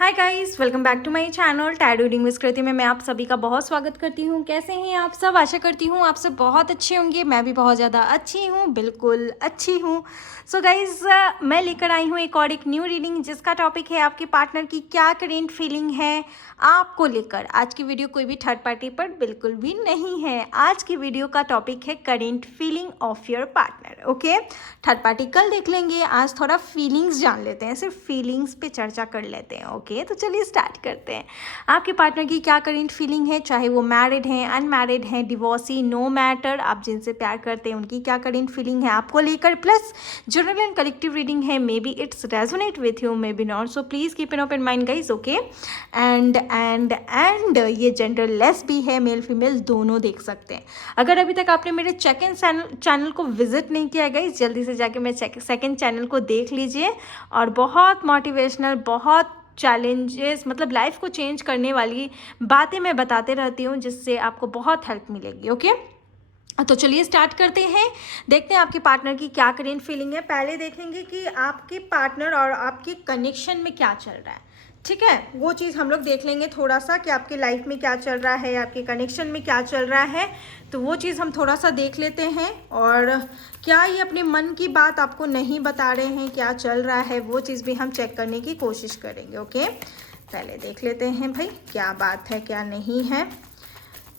Hi guys, welcome back to my channel tarot reading with Kriti में मैं आप सभी का बहुत स्वागत करती हूँ। कैसे हैं आप सब? आशा करती हूँ आप सब बहुत अच्छे होंगे। मैं भी बहुत ज़्यादा अच्छी हूँ, बिल्कुल अच्छी हूँ। सो गाइस, मैं लेकर आई हूँ एक न्यू रीडिंग जिसका टॉपिक है आपके पार्टनर की क्या करेंट फीलिंग है आपको लेकर। आज की वीडियो कोई भी थर्ड पार्टी पर बिल्कुल भी नहीं है। आज की वीडियो का टॉपिक है current feeling of your partner. Okay, third party कल देख लेंगे, आज थोड़ा फीलिंग्स जान लेते हैं, सिर्फ फीलिंग्स पे चर्चा कर लेते हैं। ओके, तो चलिए स्टार्ट करते हैं। आपके पार्टनर की क्या करेंट फीलिंग है, चाहे वो मैरिड हैं, अनमैरिड हैं, डिवोर्सी, नो मैटर, आप जिनसे प्यार करते हैं उनकी क्या करेंट फीलिंग है आपको लेकर। Plus general and collective reading है, maybe it's resonate with you, maybe not, so please keep an open mind guys. Okay, and ये जेंडर लेस भी है, मेल फीमेल दोनों देख सकते हैं। अगर अभी तक आपने मेरे सेकंड चैनल को विजिट नहीं किया गाइज, जल्दी से जाके मेरे सेकंड चैनल को देख लीजिए। और बहुत मोटिवेशनल, बहुत चैलेंजेस, मतलब लाइफ को चेंज करने वाली बातें मैं बताते रहती हूँ जिससे आपको बहुत हेल्प मिलेगी। ओके, तो चलिए स्टार्ट करते हैं। देखते हैं आपके पार्टनर की क्या करेंट फीलिंग है। पहले देखेंगे कि आपके पार्टनर और आपके कनेक्शन में क्या चल रहा है। ठीक है, वो चीज़ हम लोग देख लेंगे थोड़ा सा कि आपके लाइफ में क्या चल रहा है, आपके कनेक्शन में क्या चल रहा है। तो वो चीज़ हम थोड़ा सा देख लेते हैं। और क्या ये अपने मन की बात आपको नहीं बता रहे हैं, क्या चल रहा है, वो चीज़ भी हम चेक करने की कोशिश करेंगे। ओके, पहले देख लेते हैं भाई क्या बात है क्या नहीं है।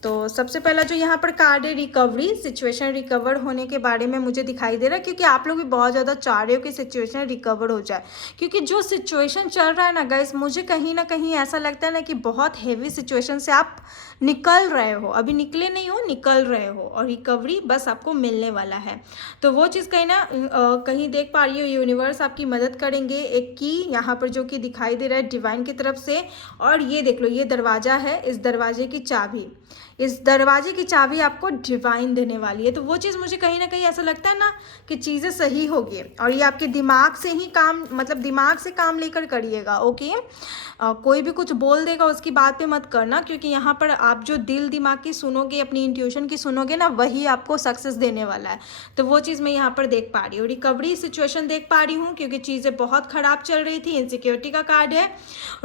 तो सबसे पहला जो यहाँ पर कार्ड है, रिकवरी, सिचुएशन रिकवर होने के बारे में मुझे दिखाई दे रहा है, क्योंकि आप लोग भी बहुत ज़्यादा चाह रहे हो कि सिचुएशन रिकवर हो जाए। क्योंकि जो सिचुएशन चल रहा है ना गाइस, मुझे कहीं ना कहीं ऐसा लगता है ना कि बहुत हैवी सिचुएशन से आप निकल रहे हो, अभी निकले नहीं हो, निकल रहे हो, और रिकवरी बस आपको मिलने वाला है। तो वो चीज़ कहीं ना कहीं देख पा रही हो, यूनिवर्स आपकी मदद करेंगे। एक की यहाँ पर जो कि दिखाई दे रहा है डिवाइन की तरफ से, और ये देख लो, ये दरवाज़ा है, इस दरवाजे की चाबी, इस दरवाजे की चाबी आपको डिवाइन देने वाली है। तो वो चीज़ मुझे कहीं ना कहीं ऐसा लगता है ना कि चीज़ें सही होगी, और ये आपके दिमाग से ही काम, मतलब दिमाग से काम लेकर करिएगा। ओके, कोई भी कुछ बोल देगा उसकी बात पे मत करना, क्योंकि यहाँ पर आप जो दिल दिमाग की सुनोगे, अपनी इंट्यूशन की सुनोगे ना, वही आपको सक्सेस देने वाला है। तो वो चीज़ मैं यहाँ पर देख पा रही हूँ। रिकवरी सिचुएशन देख पा रही हूँ, क्योंकि चीज़ें बहुत ख़राब चल रही थी। इनसिक्योरिटी का कार्ड है।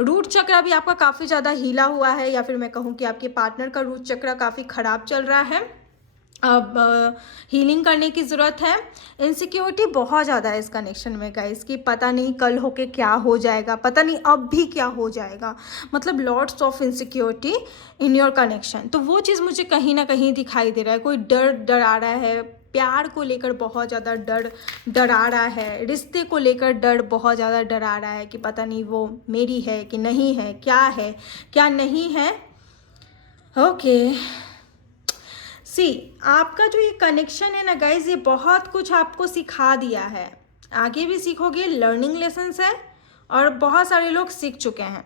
रूट चक्र भी आपका काफ़ी ज़्यादा हीला हुआ है, या फिर मैं कहूँ कि आपके पार्टनर का रूट चक्र काफ़ी ख़राब चल रहा है, अब हीलिंग करने की ज़रूरत है। इनसिक्योरिटी बहुत ज़्यादा है इस कनेक्शन में गाइस, कि पता नहीं कल होके क्या हो जाएगा, पता नहीं अब भी क्या हो जाएगा, मतलब lots of insecurity in your connection. तो वो चीज़ मुझे कहीं ना कहीं दिखाई दे रहा है। कोई डरा रहा है, प्यार को लेकर बहुत ज़्यादा डरा रहा है, रिश्ते को लेकर डर बहुत ज़्यादा डरा रहा है कि पता नहीं वो मेरी है कि नहीं है, क्या नहीं है। ओके, आपका जो ये कनेक्शन है ना गाइज, ये बहुत कुछ आपको सिखा दिया है, आगे भी सीखोगे, लर्निंग लेसन्स है। और बहुत सारे लोग सीख चुके हैं,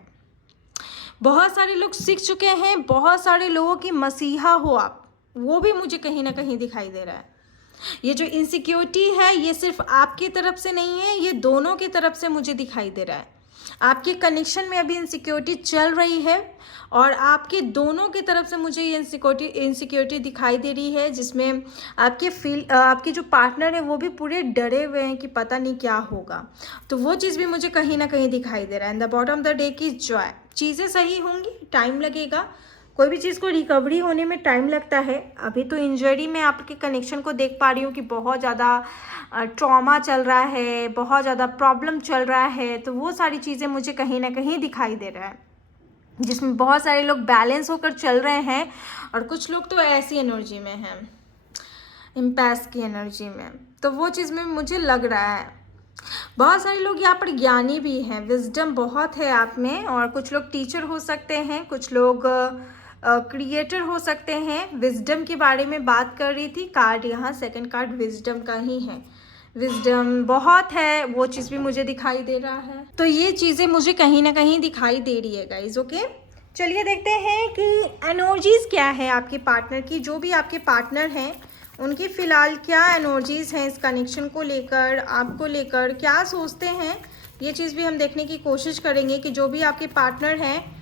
बहुत सारे लोग सीख चुके हैं, बहुत सारे लोगों की मसीहा हो आप, वो भी मुझे कहीं ना कहीं दिखाई दे रहा है। ये जो इनसिक्योरिटी है, ये सिर्फ आपकी तरफ से नहीं है, ये दोनों की तरफ से मुझे दिखाई दे रहा है। आपके कनेक्शन में अभी इनसिक्योरिटी चल रही है, और आपके दोनों की तरफ से मुझे ये इनसिक्योरिटी दिखाई दे रही है, जिसमें आपके जो पार्टनर है वो भी पूरे डरे हुए हैं कि पता नहीं क्या होगा। तो वो चीज़ भी मुझे कहीं ना कहीं दिखाई दे रहा है। And the bottom of the day की जॉय, चीज़ें सही होंगी, टाइम लगेगा, कोई भी चीज़ को रिकवरी होने में टाइम लगता है। अभी तो इंजरी में आपके कनेक्शन को देख पा रही हूँ कि बहुत ज़्यादा ट्रॉमा चल रहा है, बहुत ज़्यादा प्रॉब्लम चल रहा है। तो वो सारी चीज़ें मुझे कहीं ना कहीं दिखाई दे रहा है, जिसमें बहुत सारे लोग बैलेंस होकर चल रहे हैं, और कुछ लोग तो ऐसी एनर्जी में हैं, इम्पैस की एनर्जी में। तो वो चीज़ में मुझे लग रहा है बहुत सारे लोग यहाँ पर ज्ञानी भी हैं, विजडम बहुत है आप में, और कुछ लोग टीचर हो सकते हैं, कुछ लोग क्रिएटर हो सकते हैं। विजडम के बारे में बात कर रही थी कार्ड, यहाँ सेकंड कार्ड विजडम का ही है, विजडम बहुत है, वो चीज़ भी मुझे दिखाई दे रहा है। तो ये चीज़ें मुझे कहीं ना कहीं दिखाई दे रही है गाइज। ओके, चलिए देखते हैं कि एनर्जीज क्या है आपके पार्टनर की। जो भी आपके पार्टनर हैं उनकी फ़िलहाल क्या एनर्जीज हैं इस कनेक्शन को लेकर, आपको लेकर क्या सोचते हैं, ये चीज़ भी हम देखने की कोशिश करेंगे कि जो भी आपके पार्टनर हैं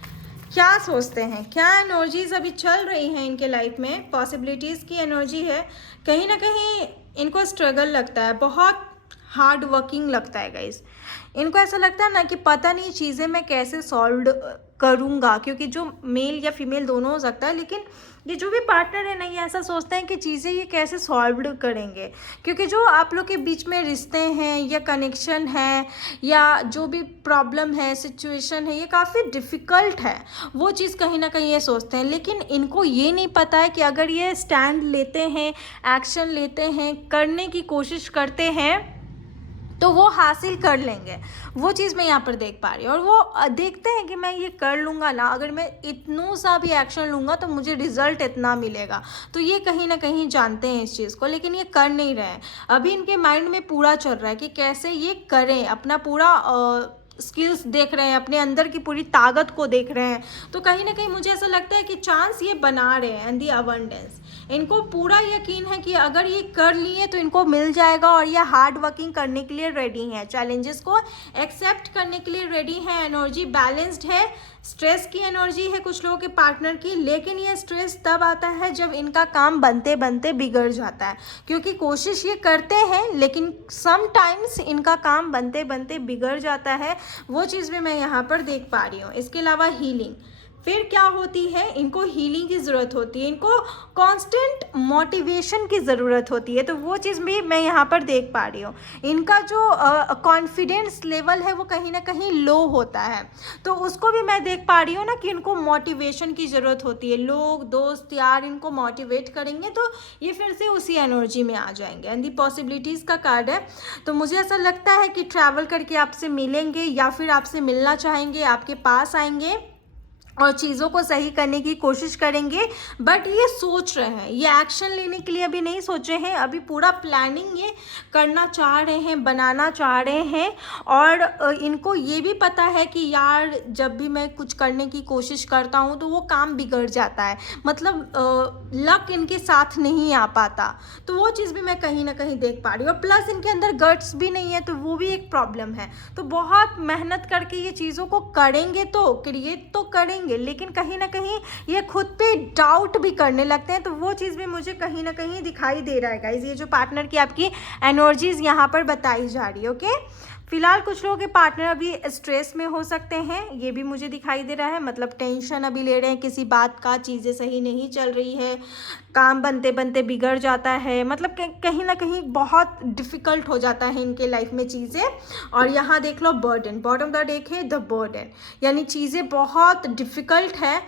क्या सोचते हैं, क्या एनर्जीज अभी चल रही हैं इनके लाइफ में। पॉसिबिलिटीज़ की एनर्जी है, कहीं ना कहीं इनको स्ट्रगल लगता है, बहुत हार्ड वर्किंग लगता है गाइस। इनको ऐसा लगता है ना कि पता नहीं चीज़ें मैं कैसे सॉल्व करूँगा, क्योंकि जो मेल या फीमेल दोनों हो सकता है, लेकिन ये जो भी पार्टनर है ना, ये ऐसा सोचते हैं कि चीज़ें ये कैसे सॉल्व करेंगे, क्योंकि जो आप लोग के बीच में रिश्ते हैं या कनेक्शन है या जो भी प्रॉब्लम है, सिचुएशन है, ये काफ़ी डिफ़िकल्ट है। वो चीज़ कहीं ना कहीं ये सोचते हैं, लेकिन इनको ये नहीं पता है कि अगर ये स्टैंड लेते हैं, एक्शन लेते हैं, करने की कोशिश करते हैं, तो वो हासिल कर लेंगे। वो चीज़ मैं यहाँ पर देख पा रही हूँ, और वो देखते हैं कि मैं ये कर लूँगा ना, अगर मैं इतनों सा भी एक्शन लूँगा तो मुझे रिजल्ट इतना मिलेगा। तो ये कहीं ना कहीं जानते हैं इस चीज़ को, लेकिन ये कर नहीं रहे हैं। अभी इनके माइंड में पूरा चल रहा है कि कैसे ये करें, अपना पूरा स्किल्स देख रहे हैं, अपने अंदर की पूरी ताकत को देख रहे हैं। तो कहीं ना कहीं मुझे ऐसा लगता है कि चांस ये बना रहे हैं, एंड दी अबंडेंस, इनको पूरा यकीन है कि अगर ये कर लिए तो इनको मिल जाएगा, और ये हार्ड वर्किंग करने के लिए रेडी हैं, चैलेंजेस को एक्सेप्ट करने के लिए रेडी हैं। एनर्जी बैलेंस्ड है, स्ट्रेस की एनर्जी है कुछ लोगों के पार्टनर की, लेकिन ये स्ट्रेस तब आता है जब इनका काम बनते बनते बिगड़ जाता है, क्योंकि कोशिश ये करते हैं लेकिन समटाइम्स इनका काम बनते बनते बिगड़ जाता है। वो चीज़ भी मैं यहाँ पर देख पा रही हूँ। इसके अलावा हीलिंग फिर क्या होती है, इनको हीलिंग की ज़रूरत होती है, इनको कांस्टेंट मोटिवेशन की ज़रूरत होती है। तो वो चीज़ भी मैं यहाँ पर देख पा रही हूँ। इनका जो कॉन्फिडेंस लेवल है वो कहीं ना कहीं लो होता है, तो उसको भी मैं देख पा रही हूँ ना कि इनको मोटिवेशन की ज़रूरत होती है। लोग, दोस्त, यार इनको मोटिवेट करेंगे तो ये फिर से उसी एनर्जी में आ जाएंगे। एंड दी पॉसिबिलिटीज़ का कार्ड है, तो मुझे ऐसा लगता है कि ट्रैवल करके आपसे मिलेंगे या फिर आपसे मिलना चाहेंगे, आपके पास आएंगे और चीज़ों को सही करने की कोशिश करेंगे। बट ये सोच रहे हैं, ये एक्शन लेने के लिए अभी नहीं सोचे हैं, अभी पूरा प्लानिंग ये करना चाह रहे हैं, बनाना चाह रहे हैं। और इनको ये भी पता है कि यार जब भी मैं कुछ करने की कोशिश करता हूँ तो वो काम बिगड़ जाता है, मतलब लक इनके साथ नहीं आ पाता। तो वो चीज़ भी मैं कहीं ना कहीं देख पा रही हूँ। और प्लस इनके अंदर गट्स भी नहीं है, तो वो भी एक प्रॉब्लम है। तो बहुत मेहनत करके ये चीज़ों को करेंगे, तो क्रिएट तो करेंगे, लेकिन कहीं ना कहीं ये खुद पे डाउट भी करने लगते हैं। तो वो चीज़ भी मुझे कहीं ना कहीं दिखाई दे रहा है गाइस, ये जो पार्टनर की आपकी एनर्जीज यहाँ पर बताई जा रही है। ओके, फिलहाल कुछ लोगों के पार्टनर अभी स्ट्रेस में हो सकते हैं, ये भी मुझे दिखाई दे रहा है, मतलब टेंशन अभी ले रहे हैं किसी बात का, चीज़ें सही नहीं चल रही है, काम बनते बनते बिगड़ जाता है, मतलब कहीं ना कहीं बहुत डिफ़िकल्ट हो जाता है इनके लाइफ में चीज़ें। और यहाँ देख लो बर्डन, बॉटम द डेक है द बर्डन, यानी चीज़ें बहुत डिफ़िकल्ट है,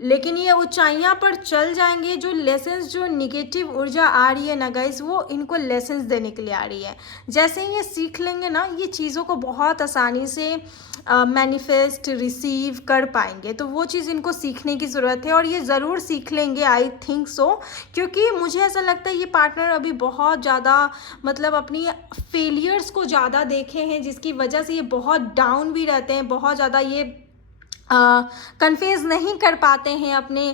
लेकिन ये ऊंचाइयां पर चल जाएंगे। जो लेसन्स, जो निगेटिव ऊर्जा आ रही है ना गाइस, वो इनको लेसन्स देने के लिए आ रही है। जैसे ही ये सीख लेंगे ना, ये चीज़ों को बहुत आसानी से मैनिफेस्ट, रिसीव कर पाएंगे। तो वो चीज़ इनको सीखने की ज़रूरत है, और ये ज़रूर सीख लेंगे, आई थिंक सो। क्योंकि मुझे ऐसा लगता है ये पार्टनर अभी बहुत ज़्यादा, मतलब अपनी फेलियर्स को ज़्यादा देखे हैं, जिसकी वजह से ये बहुत डाउन भी रहते हैं, बहुत ज़्यादा ये कन्फेस नहीं कर पाते हैं अपने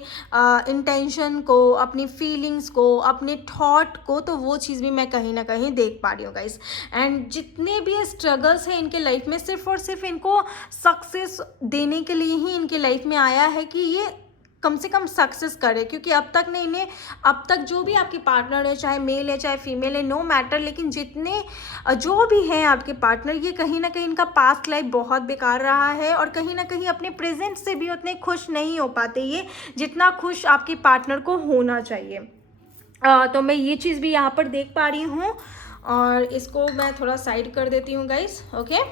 इंटेंशन को, अपनी फीलिंग्स को, अपने थॉट को। तो वो चीज़ भी मैं कहीं ना कहीं देख पा रही हूँ गाइस। एंड जितने भी स्ट्रगल्स हैं इनके लाइफ में, सिर्फ और सिर्फ इनको सक्सेस देने के लिए ही इनके लाइफ में आया है कि ये कम से कम सक्सेस करे। क्योंकि अब तक ने इन्हें, अब तक जो भी आपके पार्टनर है, चाहे मेल है चाहे फीमेल है, नो मैटर, लेकिन जितने जो भी हैं आपके पार्टनर, ये कहीं ना कहीं इनका पास्ट लाइफ बहुत बेकार रहा है, और कहीं ना कहीं अपने प्रेजेंट से भी उतने खुश नहीं हो पाते ये, जितना खुश आपके पार्टनर को होना चाहिए। तो मैं ये चीज़ भी यहाँ पर देख पा रही हूँ, और इसको मैं थोड़ा साइड कर देती हूँ गाइस। ओके,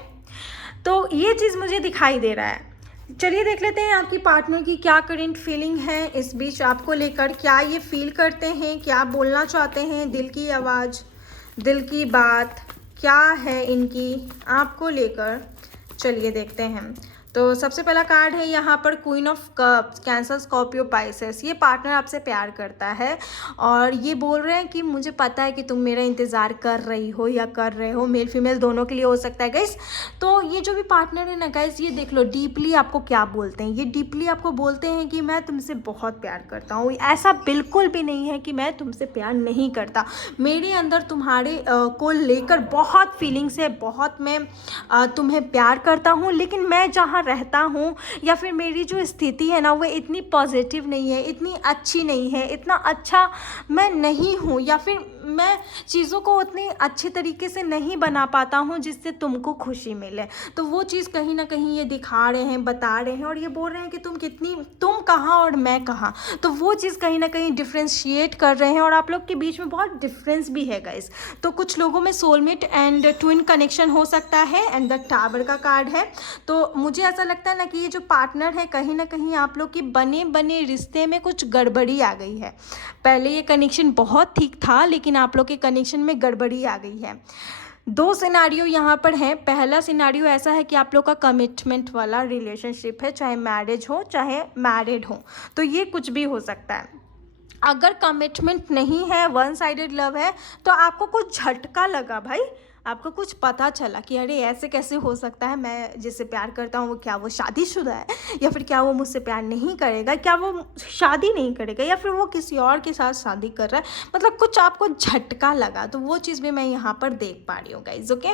तो ये चीज़ मुझे दिखाई दे रहा है। चलिए देख लेते हैं आपकी पार्टनर की क्या करंट फीलिंग है इस बीच आपको लेकर, क्या ये फील करते हैं, क्या बोलना चाहते हैं, दिल की आवाज़, दिल की बात क्या है इनकी आपको लेकर। चलिए देखते हैं। तो सबसे पहला कार्ड है यहाँ पर queen of cups, cancer, Scorpio, Pisces. ये पार्टनर आपसे प्यार करता है, और ये बोल रहे हैं कि मुझे पता है कि तुम मेरा इंतज़ार कर रही हो या कर रहे हो, मेल फीमेल दोनों के लिए हो सकता है गाइस। तो ये जो भी पार्टनर है ना गाइस, ये देख लो डीपली आपको क्या बोलते हैं। ये डीपली आपको बोलते हैं कि मैं तुमसे बहुत प्यार करता हूँ। ऐसा बिल्कुल भी नहीं है कि मैं तुमसे प्यार नहीं करता, मेरे अंदर तुम्हारे को लेकर बहुत फीलिंग्स है, बहुत मैं तुम्हें प्यार करता हूँ, लेकिन मैं जहाँ रहता हूँ, या फिर मेरी जो स्थिति है ना वो इतनी पॉजिटिव नहीं है, इतनी अच्छी नहीं है, इतना अच्छा मैं नहीं हूँ, या फिर मैं चीज़ों को उतनी अच्छे तरीके से नहीं बना पाता हूँ जिससे तुमको खुशी मिले। तो वो चीज़ कहीं ना कहीं ये दिखा रहे हैं, बता रहे हैं, और ये बोल रहे हैं कि तुम कहाँ और मैं कहाँ। तो वो चीज़ कहीं ना कहीं डिफ्रेंशिएट कर रहे हैं, और आप लोग के बीच में बहुत डिफरेंस भी है गाइस। तो कुछ लोगों में सोलमेट एंड ट्विन कनेक्शन हो सकता है, एंड द टावर का कार्ड है। तो मुझे ऐसा लगता है ना कि ये जो पार्टनर है, कहीं ना कहीं आप लोग की बने बने रिश्ते में कुछ गड़बड़ी आ गई है। पहले ये कनेक्शन बहुत ठीक था, लेकिन आप लोग के कनेक्शन में गड़बड़ी आ गई है। दो सिनारियो यहाँ पर हैं। पहला सिनारियो ऐसा है कि आप लोग का कमिटमेंट वाला रिलेशनशिप है, चाहे मैरिज हो चाहे मैरिड हो, तो ये कुछ भी हो सकता है। अगर कमिटमेंट नहीं है, वन साइडेड लव है, तो आपको कुछ झटका लगा भाई, आपको कुछ पता चला कि अरे ऐसे कैसे हो सकता है, मैं जिससे प्यार करता हूँ वो क्या वो शादीशुदा है, या फिर क्या वो मुझसे प्यार नहीं करेगा, क्या वो शादी नहीं करेगा, या फिर वो किसी और के साथ शादी कर रहा है। मतलब कुछ आपको झटका लगा, तो वो चीज़ भी मैं यहाँ पर देख पा रही हूँ गाइज। ओके,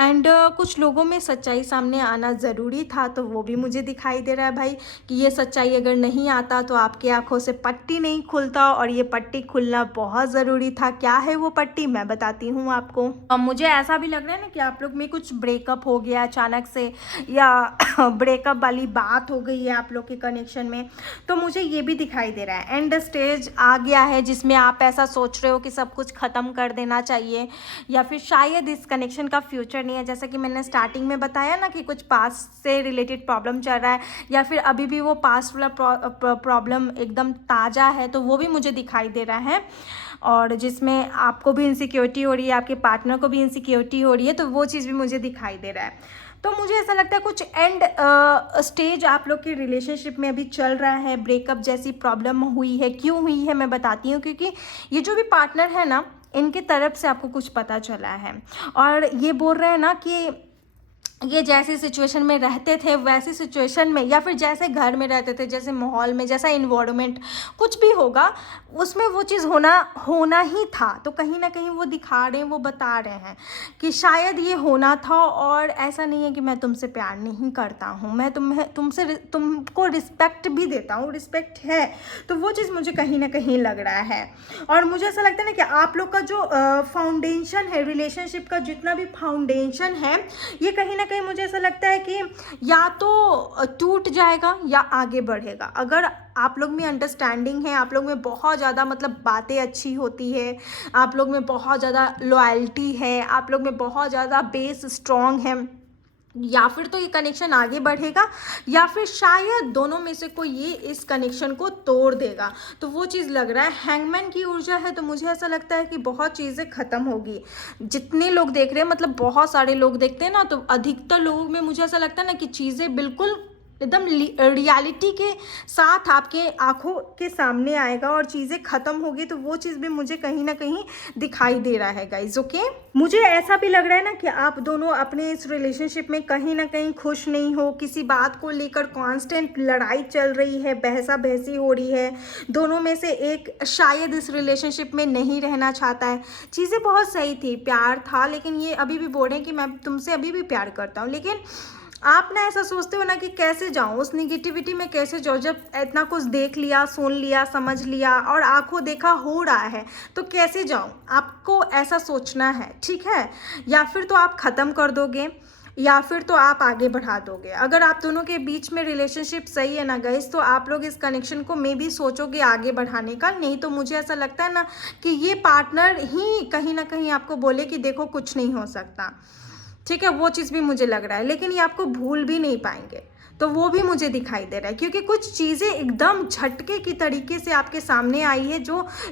एंड कुछ लोगों में सच्चाई सामने आना ज़रूरी था, तो वो भी मुझे दिखाई दे रहा है भाई कि ये सच्चाई अगर नहीं आता तो आपकी आंखों से पट्टी नहीं खुलता, और ये पट्टी खुलना बहुत ज़रूरी था। क्या है वो पट्टी, मैं बताती हूँ आपको। मुझे ऐसा भी लग रहा है ना कि आप लोग में कुछ ब्रेकअप हो गया अचानक से, या ब्रेकअप वाली बात हो गई है आप लोग के कनेक्शन में, तो मुझे ये भी दिखाई दे रहा है। एंड स्टेज आ गया है जिसमें आप ऐसा सोच रहे हो कि सब कुछ ख़त्म कर देना चाहिए, या फिर शायद इस कनेक्शन का फ्यूचर नहीं है। जैसा कि मैंने स्टार्टिंग में बताया ना कि कुछ पास्ट से रिलेटेड प्रॉब्लम चल रहा है, या फिर अभी भी वो पास्ट वाला प्रॉब्लम एकदम ताज़ा है, तो वो भी मुझे दिखाई दे रहा है। और जिसमें आपको भी इनसिक्योरिटी हो रही है, आपके पार्टनर को भी इनसिक्योरिटी हो रही है, तो वो चीज़ भी मुझे दिखाई दे रहा है। तो मुझे ऐसा लगता है कुछ एंड स्टेज आप लोग के रिलेशनशिप में अभी चल रहा है। ब्रेकअप जैसी प्रॉब्लम हुई है, क्यों हुई है मैं बताती हूँ। क्योंकि ये जो भी पार्टनर है ना, इनके तरफ से आपको कुछ पता चला है, और ये बोल रहे हैं ना कि ये जैसी सिचुएशन में रहते थे वैसी सिचुएशन में, या फिर जैसे घर में रहते थे, जैसे माहौल में, जैसा इन्वायरमेंट कुछ भी होगा, उसमें वो चीज़ होना ही था। तो कहीं ना कहीं वो दिखा रहे हैं, वो बता रहे हैं कि शायद ये होना था। और ऐसा नहीं है कि मैं तुमसे प्यार नहीं करता हूँ, मैं तुमको रिस्पेक्ट भी देता हूँ, रिस्पेक्ट है। तो वो चीज़ मुझे कहीं ना कहीं लग रहा है। और मुझे ऐसा लगता है ना कि आप लोग का जो फाउंडेशन है, रिलेशनशिप का जितना भी फाउंडेशन है, ये कहीं ना कहीं मुझे ऐसा लगता है कि या तो टूट जाएगा या आगे बढ़ेगा। अगर आप लोग में अंडरस्टैंडिंग है, आप लोग में बहुत ज़्यादा मतलब बातें अच्छी होती है, आप लोग में बहुत ज़्यादा लॉयल्टी है, आप लोग में बहुत ज़्यादा बेस स्ट्रॉन्ग है, या फिर तो ये कनेक्शन आगे बढ़ेगा, या फिर शायद दोनों में से कोई ये इस कनेक्शन को तोड़ देगा। तो वो चीज़ लग रहा है। हैंगमैन की ऊर्जा है, तो मुझे ऐसा लगता है कि बहुत चीज़ें ख़त्म होगी। जितने लोग देख रहे हैं, मतलब बहुत सारे लोग देखते हैं ना, तो अधिकतर लोगों में मुझे ऐसा लगता है ना कि चीज़ें बिल्कुल एकदम रियलिटी के साथ आपके आंखों के सामने आएगा और चीज़ें ख़त्म होगी। तो वो चीज़ भी मुझे कहीं ना कहीं दिखाई दे रहा है गाइज। ओके, मुझे ऐसा भी लग रहा है ना कि आप दोनों अपने इस रिलेशनशिप में कहीं ना कहीं खुश नहीं हो। किसी बात को लेकर कांस्टेंट लड़ाई चल रही है, बहसा बहसी हो रही है। दोनों में से एक शायद इस रिलेशनशिप में नहीं रहना चाहता है। चीज़ें बहुत सही थी, प्यार था, लेकिन ये अभी भी बोल रहे हैं कि मैं तुमसे अभी भी प्यार करता हूँ। लेकिन आप ना ऐसा सोचते हो ना कि कैसे जाऊँ उस निगेटिविटी में, कैसे जाऊँ, जब इतना कुछ देख लिया, सुन लिया, समझ लिया और आंखों देखा हो रहा है, तो कैसे जाऊँ। आपको ऐसा सोचना है, ठीक है। या फिर तो आप ख़त्म कर दोगे, या फिर तो आप आगे बढ़ा दोगे। अगर आप दोनों के बीच में रिलेशनशिप सही है ना गाइस, तो आप लोग इस कनेक्शन को मे भी सोचोगे आगे बढ़ाने का। नहीं तो मुझे ऐसा लगता है ना कि ये पार्टनर ही कहीं ना कहीं आपको बोले कि देखो कुछ नहीं हो सकता, ठीक है। वो चीज़ भी मुझे लग रहा है, लेकिन ये आपको भूल भी नहीं पाएंगे, तो वो भी मुझे दिखाई दे रहा है। क्योंकि कुछ चीज़ें एकदम झटके की तरीके से आपके सामने आई है,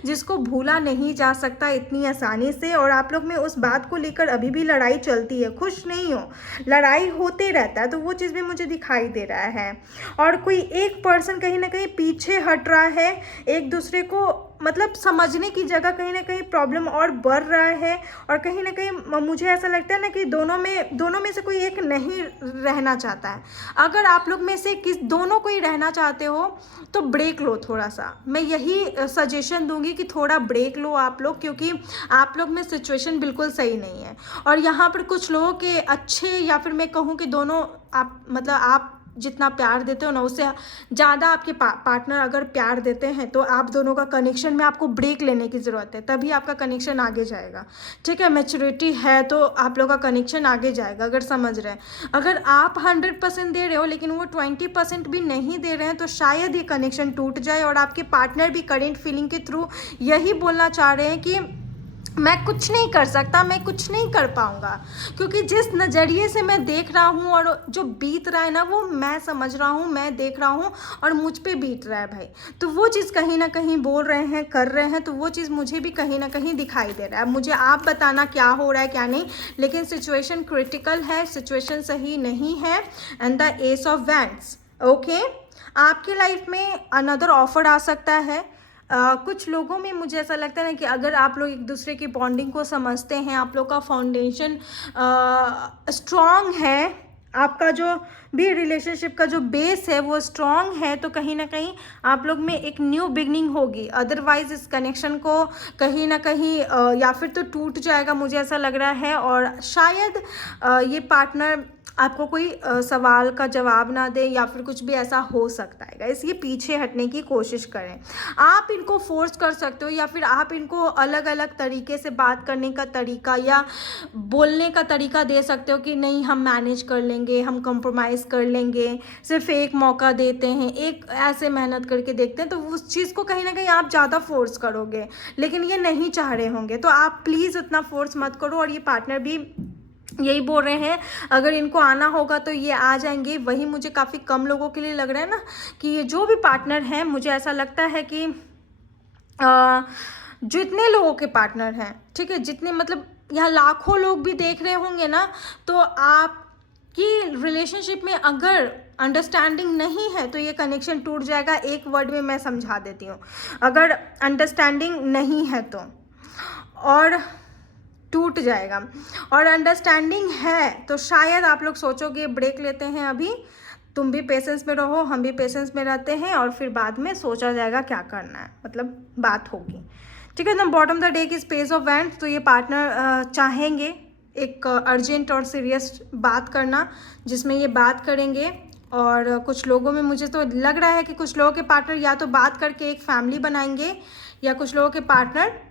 जिसको भूला नहीं जा सकता इतनी आसानी से। और आप लोग में उस बात को लेकर अभी भी लड़ाई चलती है, खुश नहीं हो, लड़ाई होते रहता है। तो वो चीज़ भी मुझे दिखाई दे रहा है। और कोई एक पर्सन कहीं ना कहीं पीछे हट रहा है, एक दूसरे को मतलब समझने की जगह कहीं ना कहीं प्रॉब्लम और बढ़ रहा है। और कहीं ना कहीं मुझे ऐसा लगता है ना कि दोनों में से कोई एक नहीं रहना चाहता है। अगर आप लोग में से दोनों कोई रहना चाहते हो तो ब्रेक लो थोड़ा सा। मैं यही सजेशन दूंगी कि थोड़ा ब्रेक लो आप लोग, क्योंकि आप लोग में सिचुएशन बिल्कुल सही नहीं है। और यहाँ पर कुछ लोगों के अच्छे, या फिर मैं कहूँ कि दोनों आप जितना प्यार देते हो ना उससे ज़्यादा आपके पार्टनर अगर प्यार देते हैं तो आप दोनों का कनेक्शन में आपको ब्रेक लेने की ज़रूरत है, तभी आपका कनेक्शन आगे जाएगा। ठीक है, मैच्योरिटी है तो आप लोग का कनेक्शन आगे जाएगा, अगर समझ रहे हैं। अगर आप 100% दे रहे हो लेकिन वो 20% भी नहीं दे रहे हैं तो शायद ये कनेक्शन टूट जाए, और आपके पार्टनर भी करेंट फीलिंग के थ्रू यही बोलना चाह रहे हैं कि मैं कुछ नहीं कर सकता, मैं कुछ नहीं कर पाऊँगा, क्योंकि जिस नज़रिए से मैं देख रहा हूँ और जो बीत रहा है ना वो मैं समझ रहा हूँ, मैं देख रहा हूँ और मुझ पे बीत रहा है भाई। तो वो चीज़ कहीं ना कहीं बोल रहे हैं, कर रहे हैं, तो वो चीज़ मुझे भी कहीं ना कहीं दिखाई दे रहा है। मुझे आप बताना क्या हो रहा है क्या नहीं, लेकिन सिचुएशन क्रिटिकल है, सिचुएशन सही नहीं है। And the S of wands, okay, आपकी लाइफ में अनदर ऑफर आ सकता है। कुछ लोगों में मुझे ऐसा लगता है ना कि अगर आप लोग एक दूसरे की बॉन्डिंग को समझते हैं, आप लोग का फाउंडेशन स्ट्रॉन्ग है, आपका जो भी रिलेशनशिप का जो बेस है वो स्ट्रॉन्ग है, तो कहीं ना कहीं आप लोग में एक न्यू बिगनिंग होगी। अदरवाइज इस कनेक्शन को कहीं ना कहीं या फिर तो टूट जाएगा, मुझे ऐसा लग रहा है। और शायद ये पार्टनर आपको कोई सवाल का जवाब ना दे या फिर कुछ भी ऐसा हो सकता है गाइस, ये पीछे हटने की कोशिश करें। आप इनको फोर्स कर सकते हो या फिर आप इनको अलग अलग तरीके से बात करने का तरीका या बोलने का तरीका दे सकते हो कि नहीं हम मैनेज कर लेंगे, हम कंप्रोमाइज़ कर लेंगे, सिर्फ एक मौका देते हैं, एक ऐसे मेहनत करके देखते हैं। तो उस चीज़ को कहीं ना कहीं आप ज़्यादा फोर्स करोगे, लेकिन ये नहीं चाह रहे होंगे, तो आप प्लीज़ उतना फोर्स मत करो। और ये पार्टनर भी यही बोल रहे हैं, अगर इनको आना होगा तो ये आ जाएंगे। वही मुझे काफ़ी कम लोगों के लिए लग रहा है ना कि ये जो भी पार्टनर हैं, मुझे ऐसा लगता है कि जितने लोगों के पार्टनर हैं, ठीक है, जितने मतलब यहाँ लाखों लोग भी देख रहे होंगे ना, तो आपकी रिलेशनशिप में अगर अंडरस्टैंडिंग नहीं है तो ये कनेक्शन टूट जाएगा। एक वर्ड में मैं समझा देती हूँ, अगर अंडरस्टैंडिंग नहीं है तो और टूट जाएगा, और अंडरस्टैंडिंग है तो शायद आप लोग सोचोगे ब्रेक लेते हैं अभी, तुम भी पेशेंस में रहो, हम भी पेशेंस में रहते हैं, और फिर बाद में सोचा जाएगा क्या करना है, मतलब बात होगी। ठीक है ना। बॉटम द डे की स्पेस ऑफ वैंड्स, तो ये पार्टनर चाहेंगे एक अर्जेंट और सीरियस बात करना, जिसमें ये बात करेंगे। और कुछ लोगों में मुझे तो लग रहा है कि कुछ लोगों के पार्टनर या तो बात करके एक फैमिली बनाएंगे, या कुछ लोगों के पार्टनर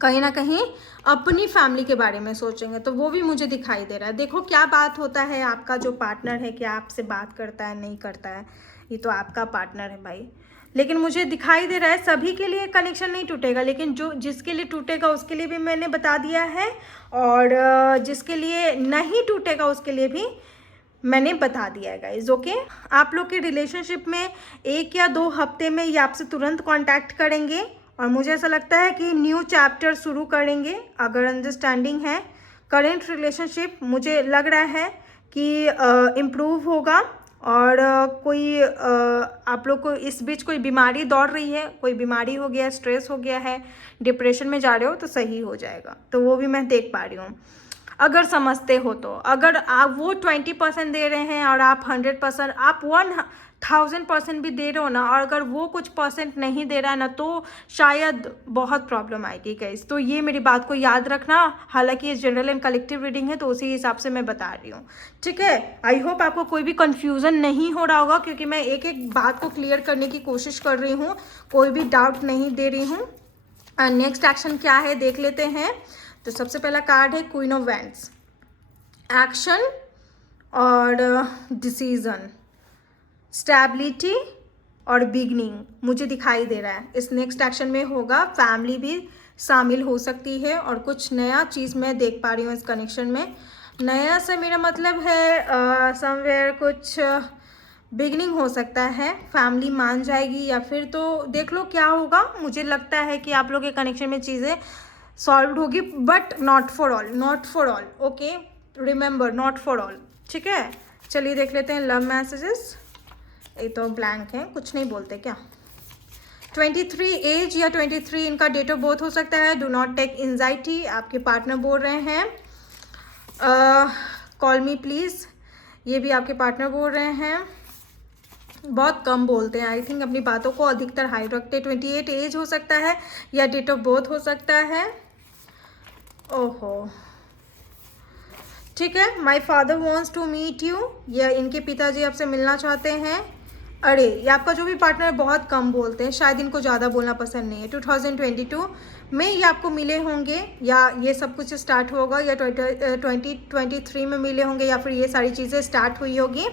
कहीं ना कहीं अपनी फैमिली के बारे में सोचेंगे, तो वो भी मुझे दिखाई दे रहा है। देखो क्या बात होता है, आपका जो पार्टनर है क्या आपसे बात करता है, नहीं करता है, ये तो आपका पार्टनर है भाई। लेकिन मुझे दिखाई दे रहा है सभी के लिए कनेक्शन नहीं टूटेगा, लेकिन जो जिसके लिए टूटेगा उसके लिए भी मैंने बता दिया है, और जिसके लिए नहीं टूटेगा उसके लिए भी मैंने बता दिया है गाइज। ओके, आप लोग के रिलेशनशिप में 1 या 2 हफ्ते में ये आपसे तुरंत कॉन्टैक्ट करेंगे, और मुझे ऐसा लगता है कि न्यू चैप्टर शुरू करेंगे अगर अंडरस्टैंडिंग है। करेंट रिलेशनशिप मुझे लग रहा है कि इम्प्रूव होगा, और कोई आप लोग को इस बीच कोई बीमारी दौड़ रही है, कोई बीमारी हो गया, स्ट्रेस हो गया है, डिप्रेशन में जा रहे हो, तो सही हो जाएगा। तो वो भी मैं देख पा रही हूँ, अगर समझते हो तो। अगर आप वो 20% दे रहे हैं और आप 100%, आप 1000% भी दे रहे हो ना, और अगर वो कुछ परसेंट नहीं दे रहा है ना, तो शायद बहुत प्रॉब्लम आएगी गाइस। तो ये मेरी बात को याद रखना। हालांकि ये जनरल एंड कलेक्टिव रीडिंग है, तो उसी हिसाब से मैं बता रही हूँ, ठीक है। आई होप आपको कोई भी कन्फ्यूज़न नहीं हो रहा होगा, क्योंकि मैं एक एक बात को क्लियर करने की कोशिश कर रही हूँ, कोई भी डाउट नहीं दे रही हूँ। नेक्स्ट एक्शन क्या है देख लेते हैं। तो सबसे पहला कार्ड है क्वीन ऑफ वैंड्स, एक्शन और डिसीजन, स्टेबिलिटी और बिगनिंग मुझे दिखाई दे रहा है। इस नेक्स्ट एक्शन में होगा, फैमिली भी शामिल हो सकती है, और कुछ नया चीज़ मैं देख पा रही हूँ इस कनेक्शन में। नया से मेरा मतलब है समवेयर कुछ बिगनिंग हो सकता है, फैमिली मान जाएगी, या फिर तो देख लो क्या होगा। मुझे लगता है कि आप लोग के कनेक्शन में चीज़ें सॉल्व होगी, but not for all, not for all, okay, remember, not for all, ठीक है। चलिए देख लेते हैं लव मैसेजेस। ये तो ब्लैंक है, कुछ नहीं बोलते क्या। 23 एज या 23 इनका डेट ऑफ बर्थ हो सकता है। डू नॉट टेक एंजाइटी, आपके पार्टनर बोल रहे हैं। कॉल मी प्लीज़, ये भी आपके पार्टनर बोल रहे हैं। बहुत कम बोलते हैं, आई थिंक अपनी बातों को अधिकतर हाई रखते हैं। 28 एज हो सकता है या डेट ऑफ बर्थ हो सकता है। ओहो, ठीक है, my father wants to meet you, या इनके पिताजी आपसे मिलना चाहते हैं। अरे ये आपका जो भी पार्टनर है बहुत कम बोलते हैं, शायद इनको ज़्यादा बोलना पसंद नहीं है। 2022 में ये आपको मिले होंगे, या ये सब कुछ स्टार्ट होगा, या 2023 में मिले होंगे, या फिर ये सारी चीज़ें स्टार्ट हुई होगी,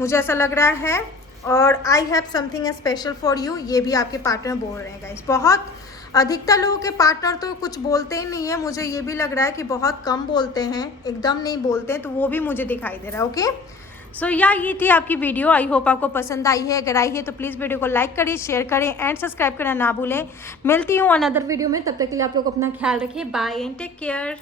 मुझे ऐसा लग रहा है। और I have something special for you, ये भी आपके पार्टनर बोल रहे हैं गाइस। बहुत अधिकतर लोगों के पार्टनर तो कुछ बोलते ही नहीं है, मुझे ये भी लग रहा है कि बहुत कम बोलते हैं, एकदम नहीं बोलते हैं, तो वो भी मुझे दिखाई दे रहा है। ओके सो या ये थी आपकी वीडियो। आई होप आपको पसंद आई है। अगर आई है तो प्लीज़ वीडियो को लाइक करें, शेयर करें एंड सब्सक्राइब करना ना भूलें। मिलती हूँ अनदर वीडियो में, तब तक के लिए आप लोग अपना ख्याल रखिए। Bye and take care.